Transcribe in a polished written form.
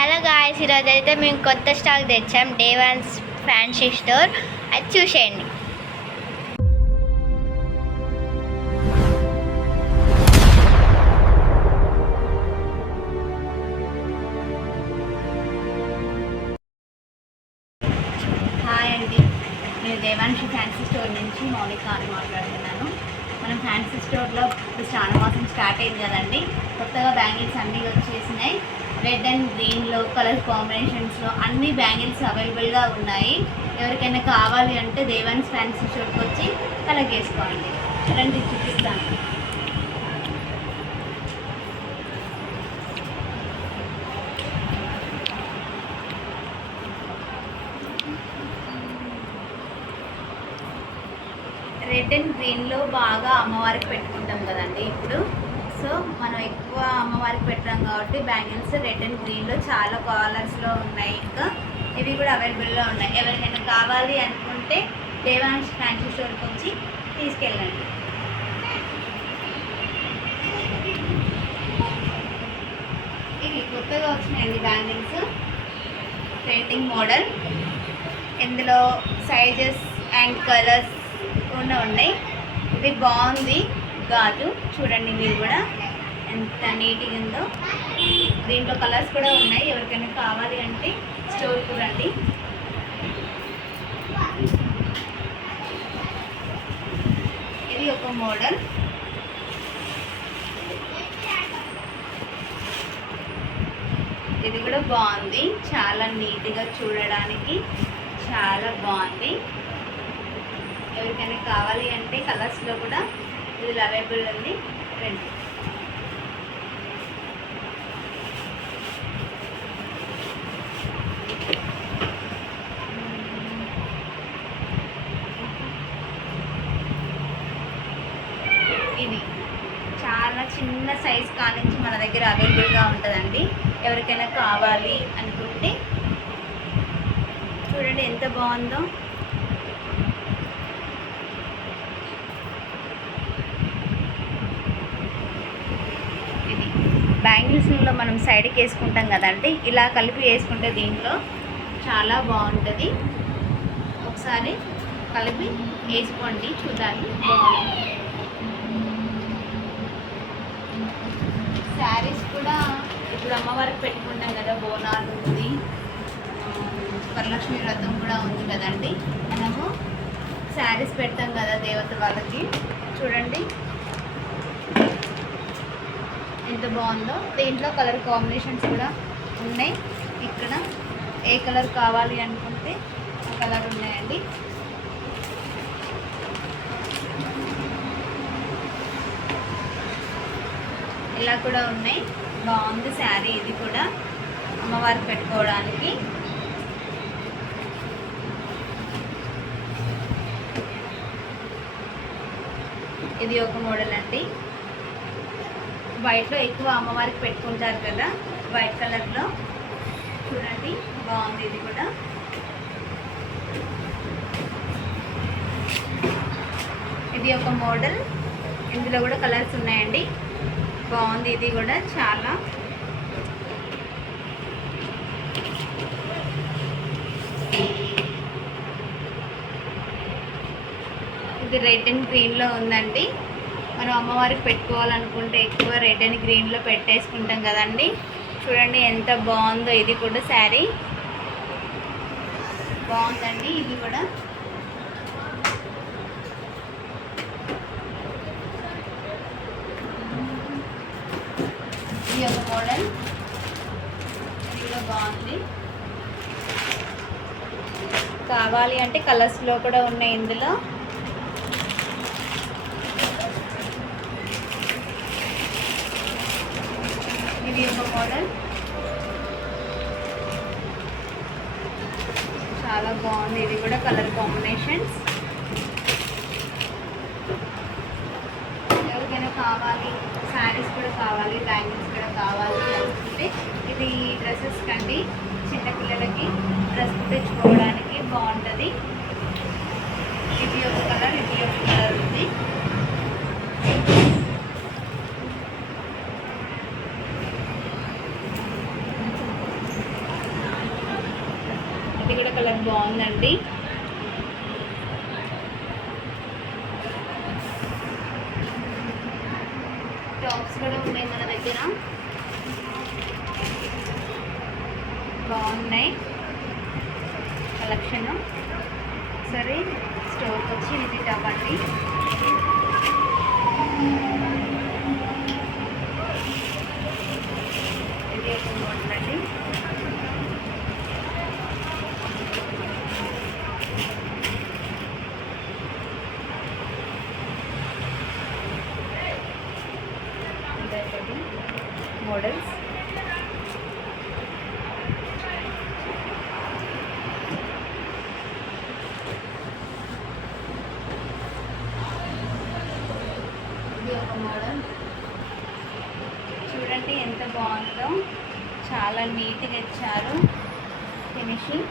Hello guys, ఈరోజు అయితే మేము కొత్త స్టాక్ తెచ్చాం. Day once fancy store. అది చూసేయండి. హాయ్ అండి, నేను దేవాన్షి ఫ్యాన్సీ స్టోర్ నుంచి మౌనిక అని మాట్లాడుతున్నాను. మనం ఫ్యాన్సీ స్టోర్లో శ్రావణ మాసం స్టార్ట్ అయింది కదండి. కొత్తగా బ్యాంగిల్స్ అన్నీ వచ్చేసినాయి. రెడ్ అండ్ గ్రీన్లో కలర్ కాంబినేషన్స్లో అన్ని బ్యాంగిల్స్ అవైలబుల్గా ఉన్నాయి. ఎవరికైనా కావాలి అంటే దేవాన్స్ ఫ్యాన్సీ స్టోర్కి వచ్చి కలెక్ట్ చేసుకోండి. రండి చూపిస్తాను. రెడ్ అండ్ గ్రీన్లో బాగా అమ్మవారికి పెట్టుకుంటాం కదండి ఇప్పుడు. సో మనం ఎక్కువ అమ్మవారికి పెట్టాం కాబట్టి బ్యాంగిల్స్ రెడ్ అండ్ గ్రీన్లో చాలా కలర్స్లో ఉన్నాయి. ఇంకా ఇవి కూడా అవైలబుల్గా ఉన్నాయి. ఎవరికైనా కావాలి అనుకుంటే దేవాన్స్ ఫ్యాన్సీ స్టోర్కి వచ్చి తీసుకెళ్ళండి. ఇవి కొత్తగా వచ్చినాయండి బ్యాంగిల్స్, పెయింటింగ్ మోడల్. ఇందులో సైజెస్ అండ్ కలర్స్ కూడా ఉన్నాయి. ఇది బాగుంది గాజు, చూడండి మీరు కూడా ఎంత నీట్గా ఉందో. దీంట్లో కలర్స్ కూడా ఉన్నాయి. ఎవరికైనా కావాలి అంటే స్టోర్కి రండి. ఇది ఒక మోడల్. ఇది కూడా బాగుంది, చాలా నీట్గా చూడడానికి చాలా బాగుంది. ఎవరికైనా కావాలి అంటే కలర్స్లో కూడా ఇది అవైలబుల్ ఉంది. రండి. ఇది చాలా చిన్న సైజ్ కానించి మన దగ్గర అవైలబుల్గా ఉంటుందండి. ఎవరికైనా కావాలి అనుకుంటే చూడండి ఎంత బాగుందో. బ్యాంగిల్స్లో మనం సైడ్కి వేసుకుంటాం కదండి, ఇలా కలిపి వేసుకుంటే దీంట్లో చాలా బాగుంటుంది. ఒకసారి కలిపి వేసుకోండి, చూడండి బాగుంటుంది. శారీస్ కూడా ఇప్పుడు అమ్మవారికి పెట్టుకుంటాం కదా, బోనాలు ఉంది, వరలక్ష్మి వ్రతం కూడా ఉంది కదండి. మనము శారీస్ పెడతాం కదా దేవత వాళ్ళకి. చూడండి ఎంత బాగుందో. దీంట్లో కలర్ కాంబినేషన్స్ కూడా ఉన్నాయి. ఇక్కడ ఏ కలర్ కావాలి అనుకుంటే ఆ కలర్ ఉన్నాయండి. ఇలా కూడా ఉన్నాయి. బాగుంది శారీ. ఇది కూడా అమ్మవారికి పెట్టుకోవడానికి. ఇది ఒక మోడల్ అండి. వైట్లో ఎక్కువ అమ్మవారికి పెట్టుకుంటారు కదా, వైట్ కలర్లో. చూడండి బాగుంది. ఇది కూడా ఇది ఒక మోడల్. ఇందులో కూడా కలర్స్ ఉన్నాయండి. బాగుంది. ఇది కూడా చాలా ఇది రెడ్ అండ్ గ్రీన్లో ఉందండి. మనం అమ్మవారికి పెట్టుకోవాలనుకుంటే ఎక్కువ రెడ్ అండ్ గ్రీన్లో పెట్టేసుకుంటాం కదండి. చూడండి ఎంత బాగుందో. ఇది కూడా శారీ బాగుందండి. ఇది కూడా ఇది ఒక మోడల్. ఇది కూడా బాగుంది. కావాలి అంటే కలర్స్లో కూడా ఉన్నాయి ఇందులో. ఇది ఒక మోడల్, చాలా బాగుంది. ఇది కూడా కలర్ కాంబినేషన్స్. ఎవరికైనా కావాలి, శారీస్ కూడా కావాలి, బ్యాంగిల్స్ కూడా కావాలి అనుకుంటే ఇది డ్రెస్సెస్ కండి, చిన్నపిల్లలకి డ్రెస్ తెచ్చుకోవడానికి బాగుంటుంది. ఇది ఒక కలర్, ఇది ఒక కలర్ ఉంది. ఇది కూడా కలర్ బాగుందండి. టాప్స్ కూడా ఉన్నాయి మన దగ్గర, బాగున్నాయి కలెక్షన్. సరే స్టోర్కి వచ్చి విజిట్ అవ్వండి. ఇది ఒక మోడల్ అండి. మోడల్స్ ఇది ఒక మోడల్. చూడండి ఎంత బాగుందో, చాలా నీట్గా ఇచ్చారు ఫినిషింగ్.